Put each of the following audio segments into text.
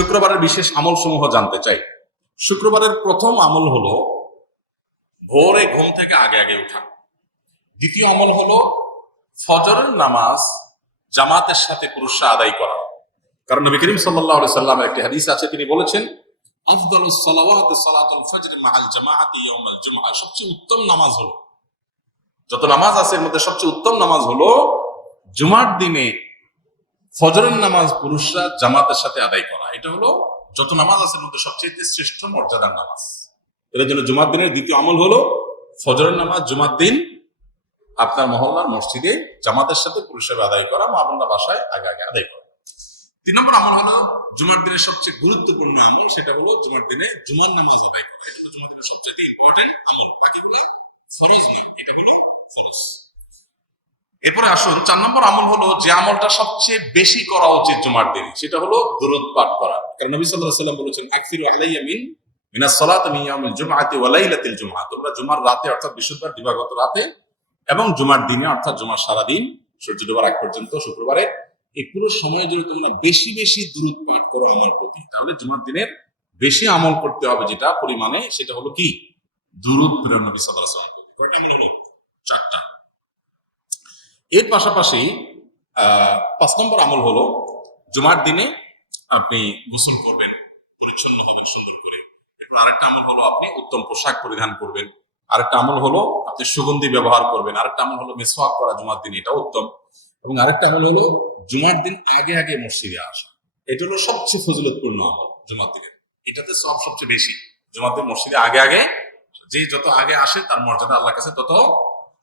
শুক্রবারের বিশেষ আমল সমূহ জানতে চাই। শুক্রবারের প্রথম আমল হলো ভোরে ঘুম থেকে আগে আগে উঠা। দ্বিতীয় আমল হলো ফজরের নামাজ জামাতের সাথে পুরুষরা আদায় করা। কারণ নবী করিম সাল্লাল্লাহু আলাইহি সাল্লামের একটি হাদিস আছে, তিনি বলেছেন আফদালুস সালাওয়াতি সালাতুল ফজর মাআল জামাআতি ইয়াউমাল জুমআহ। সবচেয়ে উত্তম নামাজ হলো, যত নামাজ আছে এর মধ্যে সবচেয়ে উত্তম নামাজ হলো জুমার দিনে ফজরের নামাজ পুরুষরা জামাতের সাথে আদায় করা। এটা হলো যত নামাজ আছে এর মধ্যে সবচেয়ে শ্রেষ্ঠ মর্যাদার নামাজ। এর জন্য জুমার দিনের দ্বিতীয় আমল হলো ফজরের নামাজ জুমার দিন আপনার মহল্লার মসজিদে জামাতের সাথে পুরুষেরা আদায় করা, মা বোনরা বাসায় আগে আগে আদায় করা। 3 নম্বর আমল হলো জুমার দিনের সবচেয়ে গুরুত্বপূর্ণ আমল, সেটা হলো জুমার দিনে জুমার নামাজ আদায় করা। এটা হলো জুমার দিনের সবচেয়ে ইম্পর্টেন্ট আমল, বাকিগুলো ফরজ নয়, এটা হলো ফরজ। এরপরে আসুন 4 নম্বর আমল হলো যে আমলটা সবচেয়ে বেশি করা উচিত জুমার দিনে, সেটা হলো দুরূদ পাঠ করা। কারণ নবী সাল্লাল্লাহু আলাইহি ওয়াসাল্লাম বলেছেন আকসিরু আলাইয়া মিনাস সালাতি মিন ইয়াউমিল জুমআতি ওয়া লাইলাতিল জুমআহ। তোমরা জুমার রাতে অর্থাৎ বৃহস্পতিবার দিবাগত রাতে এবং জুমার দিনে অর্থাৎ জুমার সারা দিন সূর্য ডোবার আগ পর্যন্ত শুক্রবারে এই পুরো সময় জুড়ে তোমরা বেশি বেশি দুরূদ পাঠ করো আমার প্রতি। তাহলে জুমার দিনের বেশি আমল করতে হবে, যেটা পরিমাণে, সেটা হলো কি দুরূদ প্রেরণ নবী সাল্লাল্লাহু আলাইহি ওয়াসাল্লাম। কয়টা আমল হলো? 4টা। এর পাশাপাশি 5 নম্বর আমল হলো জুমার দিনে আপনি গোসল করবেন, পরিচ্ছন্ন হবেন সুন্দর করে। এরপর আরেকটা আমল হলো আপনি উত্তম পোশাক পরিধান করবেন। আরেকটা আমল হলো আপনি সুগন্ধি ব্যবহার করবেন। আরেকটা আমল হলো মিসওয়াক করা জুমার দিন, এটা উত্তম। এবং আরেকটা আমল হলো জুমার দিন আগে আগে মসজিদে আসা। এটা হলো সবচেয়ে ফজিলতপূর্ণ আমল জুমার দিনের, এটাতে সব সবচেয়ে বেশি। জুমার দিন মসজিদে আগে আগে, যে যত আগে আসে তার মর্যাদা আল্লাহর কাছে তত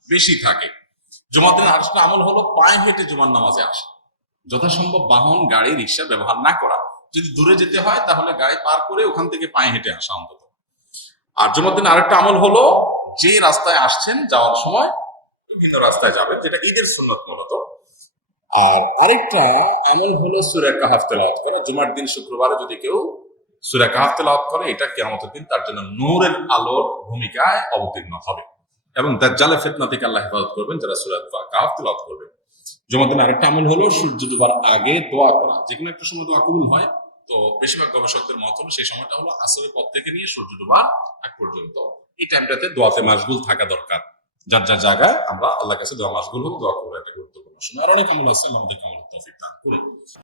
বেশি থাকে। জুমার দিনের আরেকটা আমল হলো পায়ে হেঁটে জুমার নামাজে আসা। যথাসম্ভব বাহন, গাড়ি, রিক্সা ব্যবহার না করা। যদি দূরে যেতে হয় তাহলে গাড়ি পার করে ওখান থেকে পায়ে হেঁটে আসা অন্তত। আর জুমার দিন আরেকটা আমল হলো যে রাস্তায় আসছেন যাওয়ার সময় বিভিন্ন রাস্তায় যাবেন, যেটা ঈদের সুন্নত মূলত। আর আরেকটা আমল হলো সূরা কাহফ তেলাওয়াত করা। জুমার দিন শুক্রবারে যদি কেউ সূরা কাহফ তেলাওয়াত করে, এটা কিয়ামতের দিন তার জন্য নূরের আলোর ভূমিকায় অবতীর্ণ হবে এবং দাজ্জালের ফিতনা থেকে আল্লাহ হেফাজত করবেন যারা সূরা কাহফ তেলাওয়াত করবে। জুমার দিন আরেকটা আমল হলো সূর্য ডোবার আগে দোয়া করা। যে কোনো একটা সময় দোয়া কবুল হয়, তো বেশিরভাগ গবেষকদের মত হলো সেই সময়টা হলো আসরের পর থেকে নিয়ে সূর্য ডোবার আগ পর্যন্ত। এই টাইমটাতে দোয়াতে মাশগুল থাকা দরকার। যার যার জায়গায় আমরা আল্লাহর কাছে দোয়া মাশগুল হবো, দোয়া করবো, একটা গুরুত্বপূর্ণ সময়। আর অনেক আমল আছে, আল্লাহ আমাদের আমল তৌফিক দান করুন।